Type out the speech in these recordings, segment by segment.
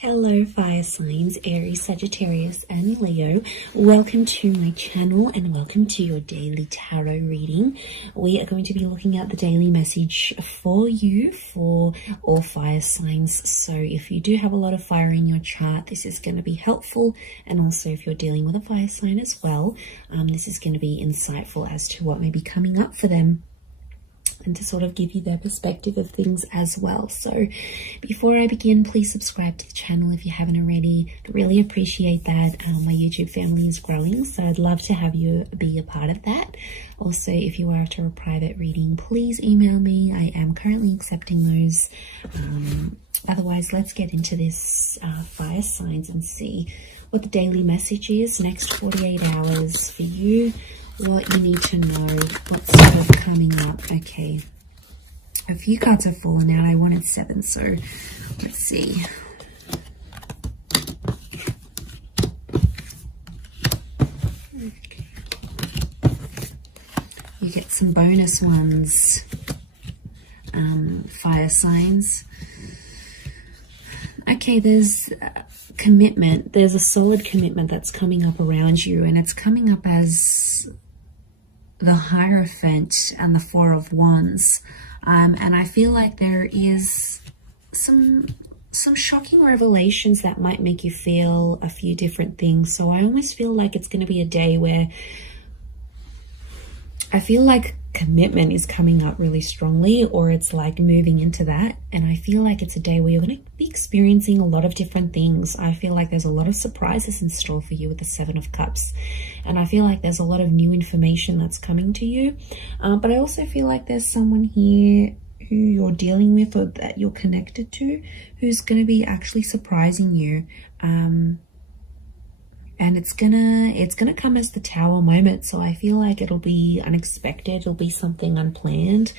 Hello fire signs, Aries, Sagittarius and Leo. Welcome to my channel and welcome to your daily tarot reading. We are going to be looking at the daily message for you for all fire signs. So if you do have a lot of fire in your chart, this is going to be helpful. And also if you're dealing with a fire sign as well, this is going to be insightful as to what may be coming up for them, and to sort of give you their perspective of things as well. So before I begin, please subscribe to the channel if you haven't already. I really appreciate that. My YouTube family is growing, so I'd love to have you be a part of that. Also, if you are after a private reading, please email me. I am currently accepting those. Otherwise, let's get into this fire signs and see what the daily message is. Next 48 hours for you. What you need to know, what's sort of coming up. Okay, a few cards have fallen out. I wanted 7, so let's see. Okay. You get some bonus ones, fire signs. Okay, there's commitment. There's a solid commitment that's coming up around you, and it's coming up as the Hierophant and the Four of Wands, and I feel like there is some shocking revelations that might make you feel a few different things. So I almost feel like it's going to be a day where I feel like commitment is coming up really strongly, or it's like moving into that. And I feel like it's a day where you're going to be experiencing a lot of different things. I feel like there's a lot of surprises in store for you with the 7 of Cups. And I feel like there's a lot of new information that's coming to you. But I also feel like there's someone here who you're dealing with or that you're connected to who's going to be actually surprising you. And it's gonna come as the Tower moment. So I feel like it'll be unexpected. It'll be something unplanned.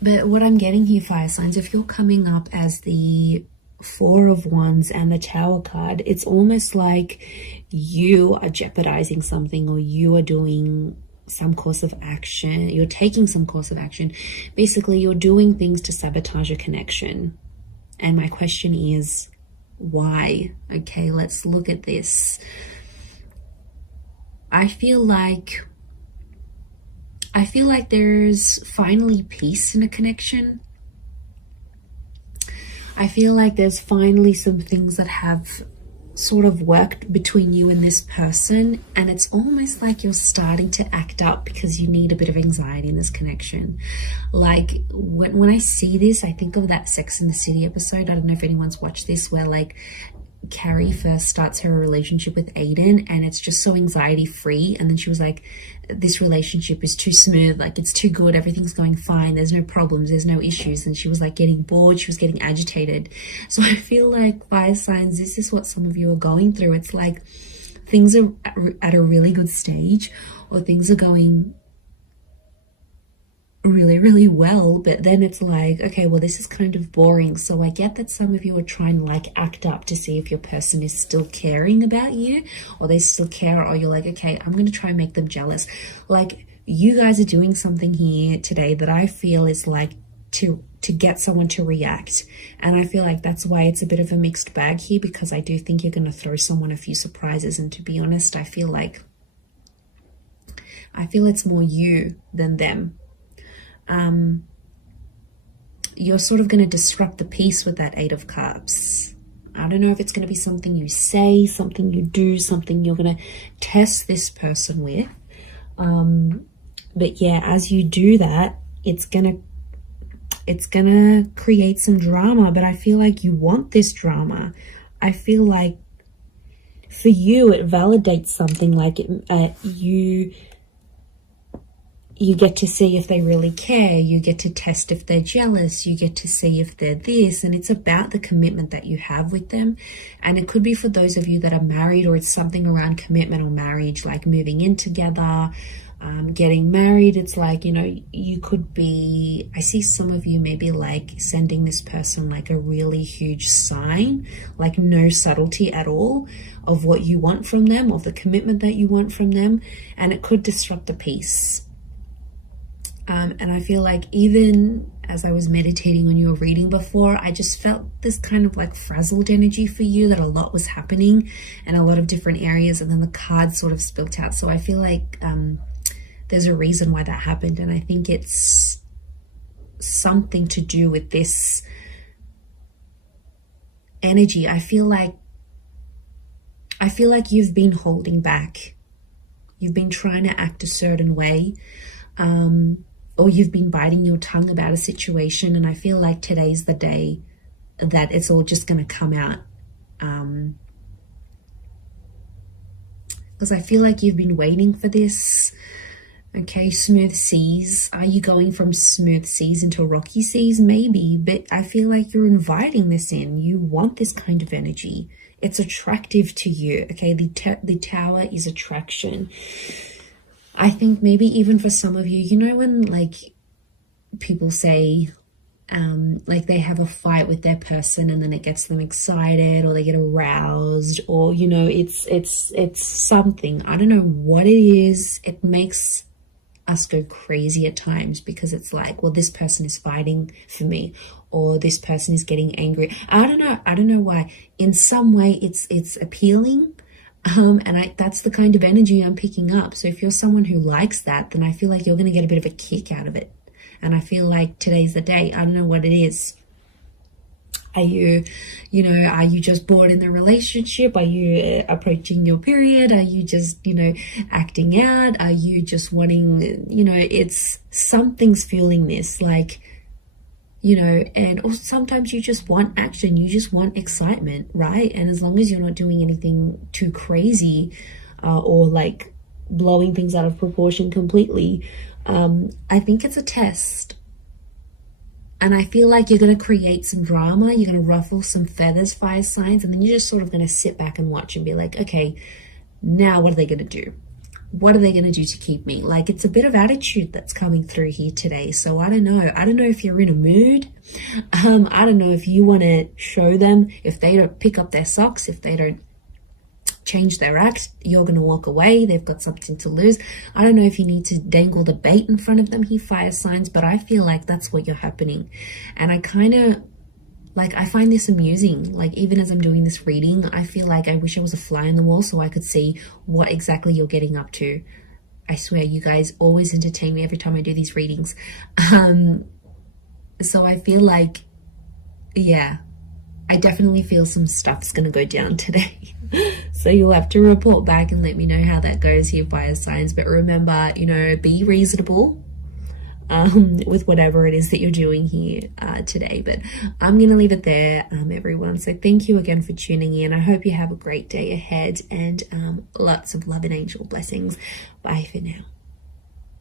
But what I'm getting here, fire signs, if you're coming up as the Four of Wands and the Tower card, it's almost like you are jeopardizing something, or you are doing some course of action. You're taking some course of action. Basically, you're doing things to sabotage a connection. And my question is, why? Okay, let's look at this. I feel like there's finally peace in a connection. I feel like there's finally some things that have sort of worked between you and this person, and it's almost like you're starting to act up because you need a bit of anxiety in this connection. Like when I see this, I think of that Sex and the City episode. I don't know if anyone's watched this, where like Carrie first starts her relationship with Aiden and it's just so anxiety free, and then she was like, this relationship is too smooth, like it's too good, everything's going fine, there's no problems, there's no issues, and she was like getting bored, she was getting agitated. So I feel like, fire signs, this is what some of you are going through. It's like things are at a really good stage, or things are going really, really well, but then it's like, okay, well, this is kind of boring. So I get that some of you are trying to like act up to see if your person is still caring about you, or they still care, or you're like, okay, I'm going to try and make them jealous. Like, you guys are doing something here today that I feel is like to get someone to react. And I feel like that's why it's a bit of a mixed bag here, because I do think you're going to throw someone a few surprises. And to be honest, I feel it's more you than them. You're sort of going to disrupt the peace with that 8 of Cups. I don't know if it's going to be something you say, something you do, something you're going to test this person with. But yeah, as you do that, it's going to create some drama, but I feel like you want this drama. I feel like for you, it validates something, like you get to see if they really care, you get to test if they're jealous, you get to see if they're this, and it's about the commitment that you have with them. And it could be for those of you that are married, or it's something around commitment or marriage, like moving in together, getting married. It's like, you know, you could be, I see some of you maybe like sending this person like a really huge sign, like no subtlety at all of what you want from them, of the commitment that you want from them, and it could disrupt the peace. And I feel like even as I was meditating on your reading before, I just felt this kind of like frazzled energy for you, that a lot was happening in a lot of different areas, and then the cards sort of spilt out. So I feel like there's a reason why that happened, and I think it's something to do with this energy. I feel like you've been holding back. You've been trying to act a certain way, or you've been biting your tongue about a situation, and I feel like today's the day that it's all just going to come out. Because I feel like you've been waiting for this. Okay, smooth seas. Are you going from smooth seas into rocky seas? Maybe, but I feel like you're inviting this in. You want this kind of energy. It's attractive to you. Okay, the tower is attraction. I think maybe even for some of you, you know, when like people say like they have a fight with their person and then it gets them excited, or they get aroused, or you know, it's something. I don't know what it is. It makes us go crazy at times, because it's like, well, this person is fighting for me, or this person is getting angry. I don't know why. In some way it's appealing. And that's the kind of energy I'm picking up. So if you're someone who likes that, then I feel like you're going to get a bit of a kick out of it. And I feel like today's the day. I don't know what it is. Are you just bored in the relationship? Are you approaching your period? Are you just, acting out? Are you just wanting, it's something's fueling this, like, and also sometimes you just want action, you just want excitement, right? And as long as you're not doing anything too crazy or like blowing things out of proportion completely, I think it's a test. And I feel like you're going to create some drama, you're going to ruffle some feathers, fire signs, and then you're just sort of going to sit back and watch and be like, okay, now what are they going to do? What are they going to do to keep me? Like, it's a bit of attitude that's coming through here today. So I don't know. I don't know if you're in a mood. I don't know if you want to show them. If they don't pick up their socks, if they don't change their act, you're going to walk away. They've got something to lose. I don't know if you need to dangle the bait in front of them, he fire signs, but I feel like that's what you're happening. And I kind of, like, I find this amusing. Like, even as I'm doing this reading, I feel like I wish I was a fly on the wall so I could see what exactly you're getting up to. I swear, you guys always entertain me every time I do these readings. So I feel like, yeah, I definitely feel some stuff's going to go down today. So you'll have to report back and let me know how that goes here, fire signs. But remember, be reasonable with whatever it is that you're doing here today. But I'm going to leave it there, everyone. So thank you again for tuning in. I hope you have a great day ahead, and lots of love and angel blessings. Bye for now.